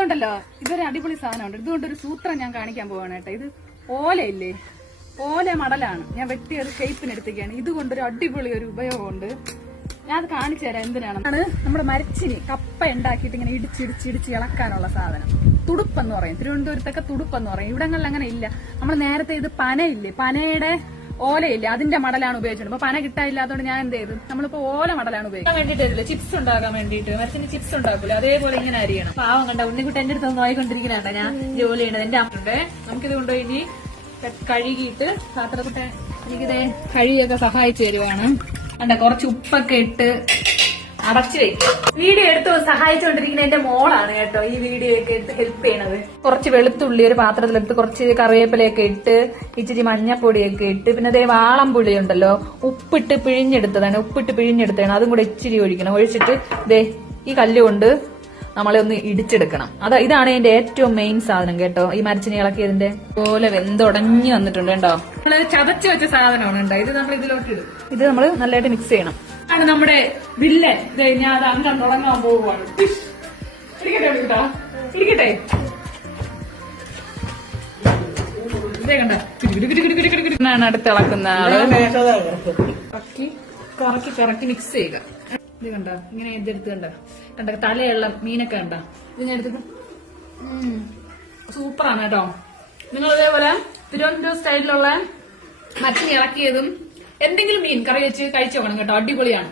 ഇതുണ്ടല്ലോ ഇതൊരു അടിപൊളി സാധനമുണ്ട്. ഇതുകൊണ്ടൊരു സൂത്രം ഞാൻ കാണിക്കാൻ പോവാണ് കേട്ടോ. ഇത് ഓലയില്ലേ? ഓല മടലാണ്. ഞാൻ വെട്ടി ഒരു ഷേപ്പിന് എടുത്തേക്കാണ് ഇതുകൊണ്ടൊരു അടിപൊളി ഒരു ഉപയോഗമുണ്ട്. ഞാൻ അത് കാണിച്ചു തരാം എന്തിനാണ് നമ്മുടെ മരച്ചിനി. കപ്പ ഉണ്ടാക്കിയിട്ട് ഇങ്ങനെ ഇടിച്ചിടിച്ച് ഇടിച്ച് ഇളക്കാനുള്ള സാധനം. തുടുപ്പെന്ന് പറയും. തിരുവനന്തപുരത്തൊക്കെ തുടുപ്പെന്ന് പറയും. ഇവിടങ്ങളിൽ അങ്ങനെ ഇല്ല. നമ്മൾ നേരത്തെ ഇത് പനയില്ലേ? പനയുടെ ഓലയില്ലേ? അതിന്റെ മടലാണ് ഉപയോഗിച്ചത്. അപ്പൊ പന കിട്ടാനില്ലാത്തതുകൊണ്ട് ഞാൻ എന്ത് ചെയ്തു? നമ്മളിപ്പോ ഓല മടലാണ് ഉപയോഗിക്കുന്നത് വേണ്ടിട്ടില്ല? ചിപ്സ് ഉണ്ടാക്കാൻ വേണ്ടിട്ട് മരത്തിന് ചിപ്സ് ഉണ്ടാക്കില്ല അതേപോലെ ഇങ്ങനെ അരിയണം. പാവം കണ്ട ഉണ്ണിക്കുട്ടി എന്റെ അടുത്ത് നോയിക്കൊണ്ടിരിക്കുന്നുണ്ട് ഞാൻ ജോലി ചെയ്യണത്. എന്റെ അമ്മയുണ്ട്. നമുക്കിത് കൊണ്ടുപോയി ഇനി കഴുകിയിട്ട് പാത്രക്കുട്ടെ എനിക്കിതേ കഴുകിയൊക്കെ സഹായിച്ചു തരുവാണ്. കണ്ട? കുറച്ച് ഉപ്പൊക്കെ ഇട്ട് അടച്ചു വെക്കും. വീഡിയോ എടുത്ത് സഹായിച്ചുകൊണ്ടിരിക്കുന്ന എന്റെ മോളാണ് കേട്ടോ ഈ വീഡിയോ ഒക്കെ എടുത്ത് ഹെൽപ്പ് ചെയ്യണത്. കുറച്ച് വെളുത്തുള്ളി ഒരു പാത്രത്തിലെടുത്ത് കുറച്ച് കറിവേപ്പിലയൊക്കെ ഇട്ട് ഇച്ചിരി മഞ്ഞപ്പൊടിയൊക്കെ ഇട്ട് പിന്നെ അതേ വാളംപുളി ഉണ്ടല്ലോ ഉപ്പിട്ട് പിഴിഞ്ഞെടുത്തതാണ് ഉപ്പിട്ട് പിഴിഞ്ഞെടുത്തതാണ്. അതും കൂടെ ഇച്ചിരി ഒഴിക്കണം. ഒഴിച്ചിട്ട് ദേ ഈ കല്ല് കൊണ്ട് നമ്മളെ ഒന്ന് ഇടിച്ചെടുക്കണം. അതാ ഇതാണ് ഇതിന്റെ ഏറ്റവും മെയിൻ സാധനം കേട്ടോ. ഈ മരച്ചിനി ഇളക്കിയതിന്റെ പോലെ വെന്തുടഞ്ഞു വന്നിട്ടുണ്ട് കേട്ടോ. നമ്മൾ ചതച്ച് വെച്ച സാധനമാണ് ഇത് നമ്മൾ ഇതിലോട്ട് ഇടും. ഇത് നമ്മൾ നല്ലതായിട്ട് മിക്സ് ചെയ്യണം. ആണ് നമ്മുടെ വില്ലൻ. ഇത് ഞാൻ അത് അംഗം തുടങ്ങാൻ പോവുകയാണ് ാണ് ആൾ. കറക്കി കറക്കി കറക്കി മിക്സ് ചെയ്യുക. ഇത് കണ്ട. ഇങ്ങനെ ഇതെടുത്ത് കണ്ട. കണ്ട തലയുള്ള മീനൊക്കെ കണ്ട. ഇത് ഞാൻ എടുത്തിട്ട് സൂപ്പറാണ് കേട്ടോ. നിങ്ങൾ ഇതേപോലെ തിരുവനന്തപുരം സ്റ്റൈലിലുള്ള മത്തി ഇറക്കിയതും എന്തെങ്കിലും മീൻ കറി വെച്ച് കഴിച്ചു നോക്കണം കേട്ടോ. അടിപൊളിയാണ്.